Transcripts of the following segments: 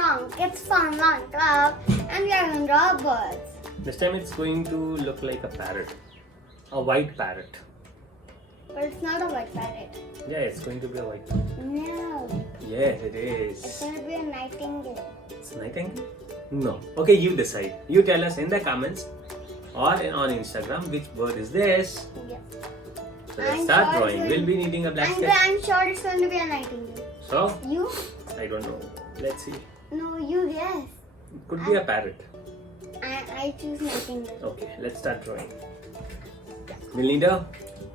from Kids Funland Club and we are going to draw birds. This time it's going to look like a parrot. A white parrot. But it's not a white parrot. Yeah, it's going to be a white parrot. No. Yes, it is. It's going to be a nightingale. It's a nightingale? No. Okay, you decide. You tell us in the comments or on Instagram which bird is this. Yeah. So let's start drawing. We'll be needing a black sketch. I'm sure it's going to be a nightingale. So? You? I don't know. Let's see. No, you guess. Could be a parrot. I choose nightingale. Okay, let's start drawing. We'll need a...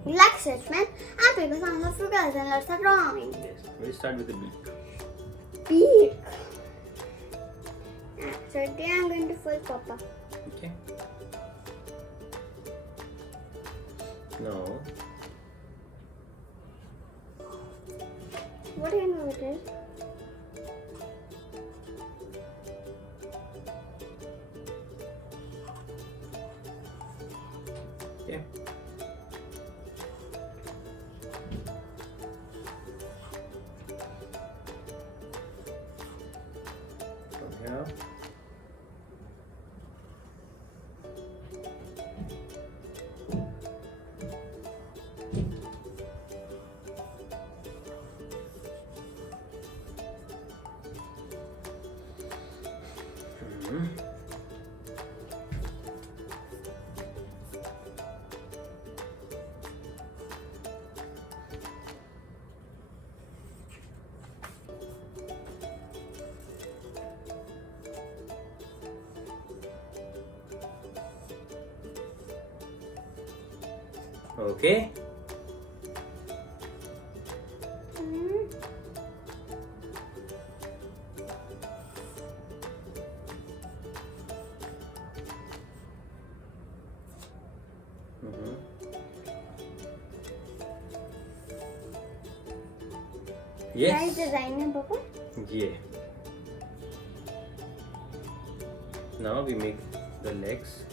Black sketch pen and paper, sounds of figures and let's start drawing. Yes, we'll start with the beak. Beak. So today I'm going to full Papa. Okay. Now, what do you know it is? okay. From here. Okay. Yes. Nice design, Papa. Yeah. Now we make the legs.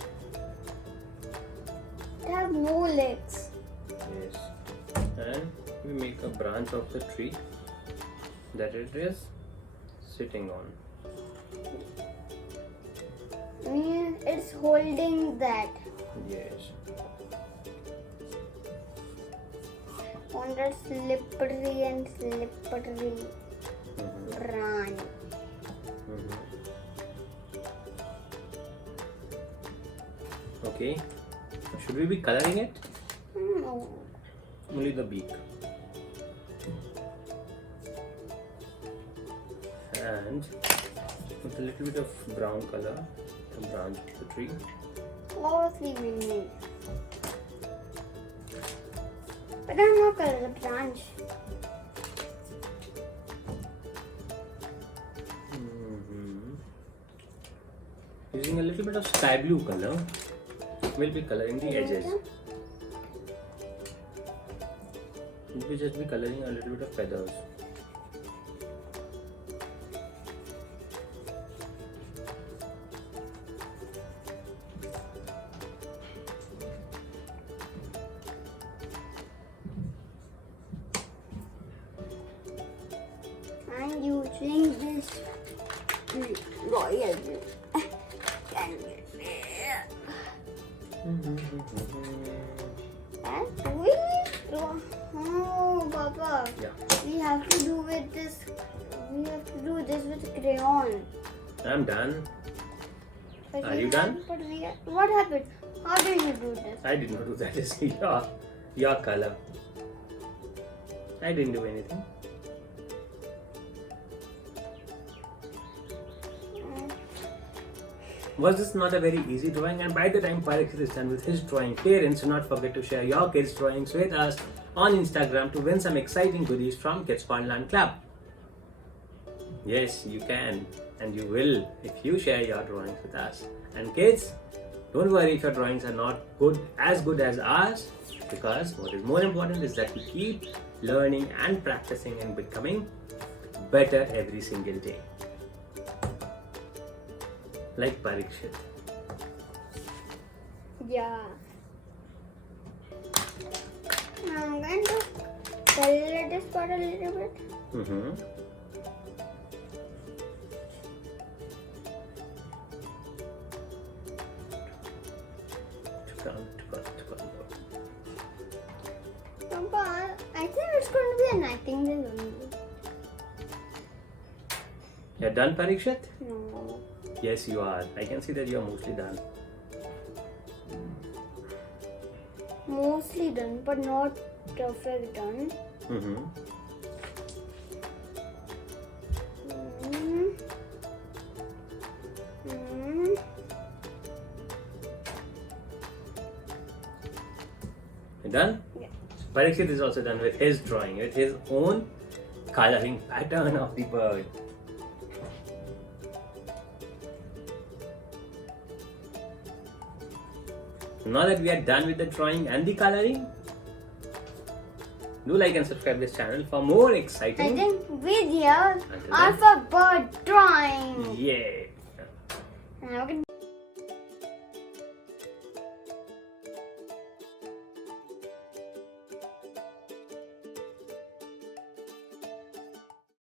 It has no legs. Yes. And we make a branch of the tree that it is sitting on. It's holding that. Yes. On that slippery and slippery branch. Okay. Should we be coloring it? No. Only the beak. And with a little bit of brown color, the branch of the tree. Obviously we need. But I'm not color the branch. Using a little bit of sky blue color, we'll be coloring the edges. We'll be just be coloring a little bit of feathers. I'm using this royal blue. Oh, Papa. Yeah. We have to do with this. We have to do this with crayon. I'm done. But Are you done? What happened? How did you do this? I did not do that. It's your color. I didn't do anything. Was this not a very easy drawing? And by the time Parikshet is done with his drawing, parents do not forget to share your kids' drawings with us on Instagram to win some exciting goodies from Kids Funland Club. Yes, you can and you will if you share your drawings with us. And kids, don't worry if your drawings are not good as ours, because what is more important is that we keep learning and practicing and becoming better every single day. Like Parikshet. Yeah. I'm going to color this part a little bit. watercolor. Papa, I think it's going to be a nightingale only. You're done, Parikshet? No. Yes, you are. I can see that you are mostly done. Mostly done, but not perfect done. Mm-hmm. You done? Yeah. So Parikshet is also done with his drawing, with his own coloring pattern of the bird. Now that we are done with the drawing and the coloring, do like and subscribe this channel for more exciting videos Until of then. a bird drawing. Yeah. And have a good